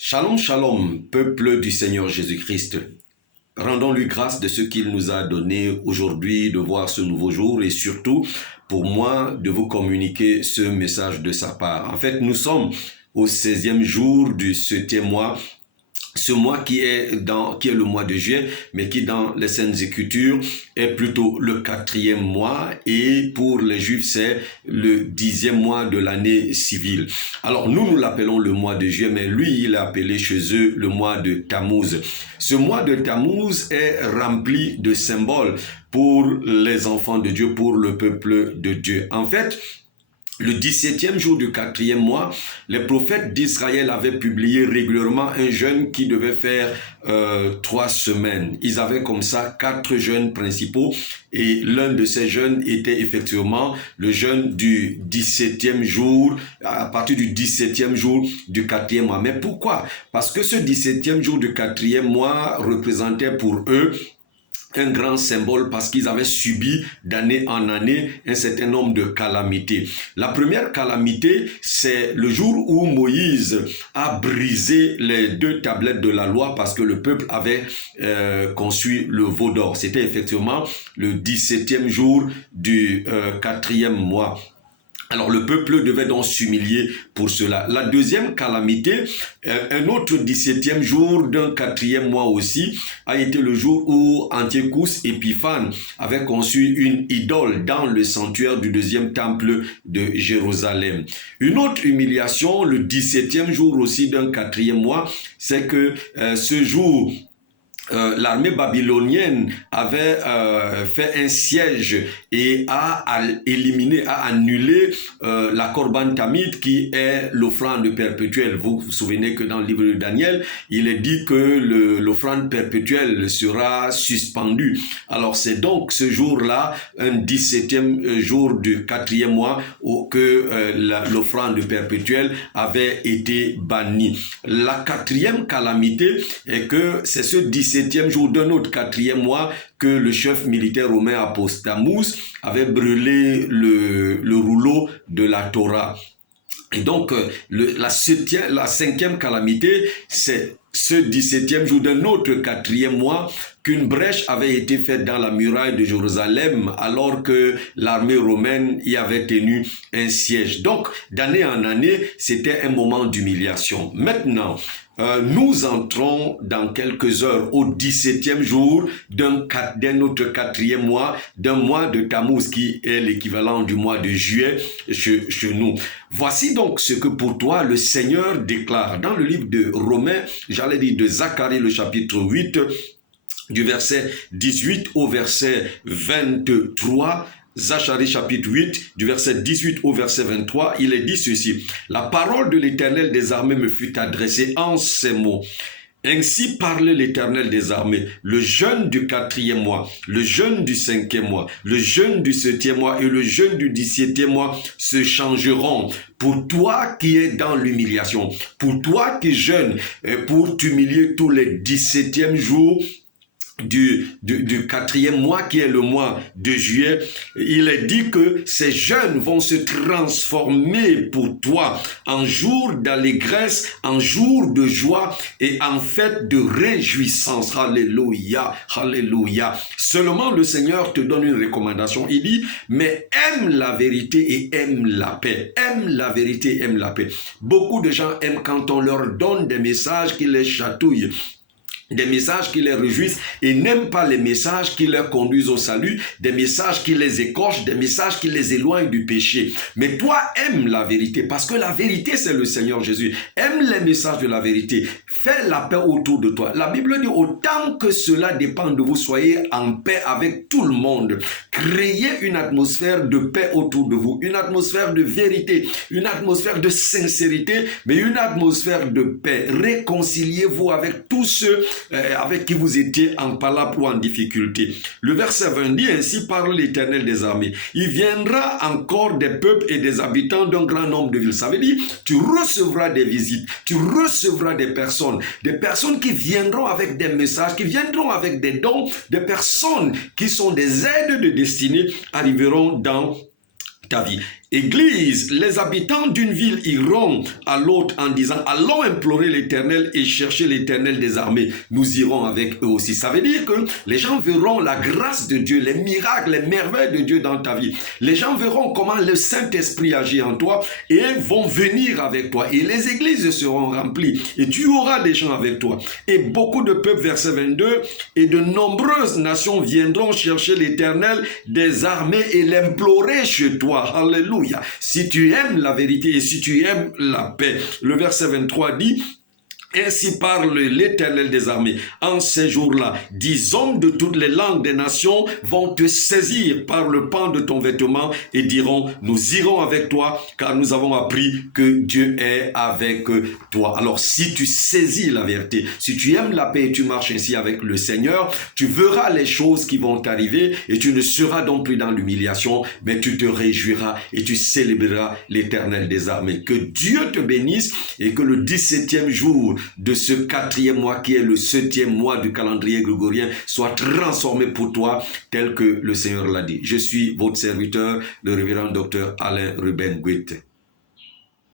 Shalom, shalom, peuple du Seigneur Jésus-Christ. Rendons-lui grâce de ce qu'il nous a donné aujourd'hui de voir ce nouveau jour et surtout pour moi de vous communiquer ce message de sa part. En fait, nous sommes au 16e jour du 7e mois. Ce mois qui est le mois de juillet, mais qui dans les Saintes Écritures est plutôt le 4e mois, et pour les Juifs c'est le 10e mois de l'année civile. Alors nous l'appelons le mois de juillet, mais lui il a appelé chez eux le mois de Tammuz. Ce mois de Tammuz est rempli de symboles pour les enfants de Dieu, pour le peuple de Dieu. En fait, le 17e jour du 4e mois, les prophètes d'Israël avaient publié régulièrement un jeûne qui devait faire 3 semaines. Ils avaient comme ça 4 jeûnes principaux et l'un de ces jeûnes était effectivement le jeûne du 17e jour, à partir du 17e jour du 4e mois. Mais pourquoi? Parce que ce 17e jour du 4e mois représentait pour eux un grand symbole, parce qu'ils avaient subi d'année en année un certain nombre de calamités. La première calamité, c'est le jour où Moïse a brisé les 2 tablettes de la loi parce que le peuple avait conçu le veau d'or. C'était effectivement le 17e jour du 4e mois. Alors le peuple devait donc s'humilier pour cela. La deuxième calamité, un autre 17e jour d'un 4e mois aussi, a été le jour où Antiochus Épiphane avait conçu une idole dans le sanctuaire du 2e temple de Jérusalem. Une autre humiliation, le 17e jour aussi d'un 4e mois, c'est que ce jour, l'armée babylonienne avait fait un siège et a annulé la Corban Tamid, qui est l'offrande perpétuelle. Vous vous souvenez que dans le livre de Daniel, il est dit que l'offrande perpétuelle sera suspendue. Alors c'est donc ce jour-là, un 17e jour du 4e mois, que l'offrande perpétuelle avait été bannie. La 4e calamité est que c'est ce 17e jour d'un autre 4e mois que le chef militaire romain Apostamus avait brûlé le rouleau de la Torah. Et donc, la 5e calamité, c'est ce 17e jour d'un autre 4e mois qu'une brèche avait été faite dans la muraille de Jérusalem alors que l'armée romaine y avait tenu un siège. Donc, d'année en année, c'était un moment d'humiliation. Maintenant, nous entrons dans quelques heures au 17e jour d'un autre 4e mois, d'un mois de Tammuz qui est l'équivalent du mois de juillet chez nous. Voici donc ce que pour toi le Seigneur déclare dans le livre de Romains, j'allais dire de Zacharie, le chapitre 8, du verset 18 au verset 23. Zacharie chapitre 8, du verset 18 au verset 23, il est dit ceci. La parole de l'Éternel des armées me fut adressée en ces mots. Ainsi parle l'Éternel des armées, le jeûne du 4e mois, le jeûne du 5e mois, le jeûne du 7e mois et le jeûne du 17e mois se changeront. Pour toi qui es dans l'humiliation, pour toi qui jeûnes, pour t'humilier tous les 17e jours, du 4e mois qui est le mois de juillet, il est dit que ces jeûnes vont se transformer pour toi en jour d'allégresse, en jour de joie et en fête de réjouissance. Alléluia, alléluia. Seulement le Seigneur te donne une recommandation. Il dit, mais aime la vérité et aime la paix. Aime la vérité, aime la paix. Beaucoup de gens aiment quand on leur donne des messages qui les chatouillent, des messages qui les réjouissent, et n'aiment pas les messages qui les conduisent au salut, des messages qui les écorchent, des messages qui les éloignent du péché. Mais toi, aime la vérité, parce que la vérité, c'est le Seigneur Jésus. Aime les messages de la vérité. Fais la paix autour de toi. La Bible dit, autant que cela dépend de vous, soyez en paix avec tout le monde. Créez une atmosphère de paix autour de vous, une atmosphère de vérité, une atmosphère de sincérité, mais une atmosphère de paix. Réconciliez-vous avec tous ceux avec qui vous étiez en palabre ou en difficulté. Le verset 20 dit, ainsi parle l'Éternel des armées. Il viendra encore des peuples et des habitants d'un grand nombre de villes. Ça veut dire, tu recevras des visites, tu recevras des personnes qui viendront avec des messages, qui viendront avec des dons, des personnes qui sont des aides de destinée arriveront dans ta vie. Église, les habitants d'une ville iront à l'autre en disant, allons implorer l'Éternel et chercher l'Éternel des armées. Nous irons avec eux aussi. Ça veut dire que les gens verront la grâce de Dieu, les miracles, les merveilles de Dieu dans ta vie. Les gens verront comment le Saint-Esprit agit en toi et vont venir avec toi. Et les églises seront remplies et tu auras des gens avec toi. Et beaucoup de peuples, verset 22, et de nombreuses nations viendront chercher l'Éternel des armées et l'implorer chez toi. Alléluia. Si tu aimes la vérité et si tu aimes la paix, le verset 23 dit, ainsi parle l'Éternel des armées. En ces jours-là, 10 hommes de toutes les langues des nations vont te saisir par le pan de ton vêtement et diront, nous irons avec toi, car nous avons appris que Dieu est avec toi. Alors, si tu saisis la vérité, si tu aimes la paix et tu marches ainsi avec le Seigneur, tu verras les choses qui vont t'arriver et tu ne seras donc plus dans l'humiliation, mais tu te réjouiras et tu célébreras l'Éternel des armées. Que Dieu te bénisse et que le 17e jour de ce 4e mois qui est le 7e mois du calendrier grégorien soit transformé pour toi tel que le Seigneur l'a dit. Je suis votre serviteur, le révérend docteur Alain Ruben Guite.